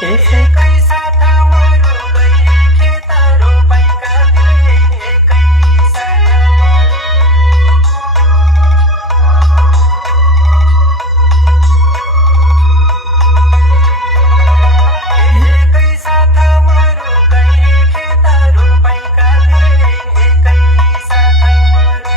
एकै साथ मरु गई खेत रोपाइका दिन एकै साथ मरु एकै साथ मरु गई खेत रोपाइका दिन एकै साथ मरु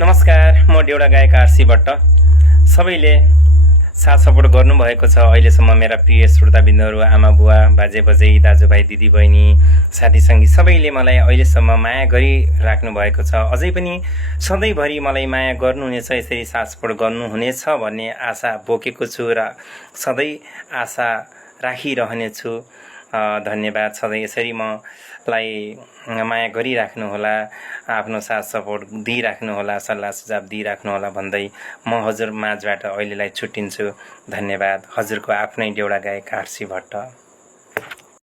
नमस्कार, म डेउडा गायक आरसी भट्ट। सबैले साथ सपोर्ट गर्नुभएको छ अहिलेसम्म। मेरा प्रिय श्रोताबिन्दुहरू, आमा बुवा, बाजे बजै, दाजुभाइ, दिदी बहिनी, साथी सङ्गी सबैले मलाई अहिलेसम्म माया गरिराख्नु भएको छ। अझै पनि सधैँभरि मलाई माया गर्नुहुनेछ, यसरी साथ सपोर्ट गर्नुहुनेछ भन्ने आशा बोकेको छु र सधैँ आशा राखिरहनेछु। धन्यवाद। सधैँ यसरी मलाई माया गरिराख्नुहोला, आफ्नो साथ सपोर्ट दिइराख्नुहोला, सल्लाह सुझाव दिइराख्नुहोला भन्दै म हजुर माझबाट अहिलेलाई छुट्टिन्छु। धन्यवाद। हजुरको आफ्नै डेउडा गायक आरसी भट्ट।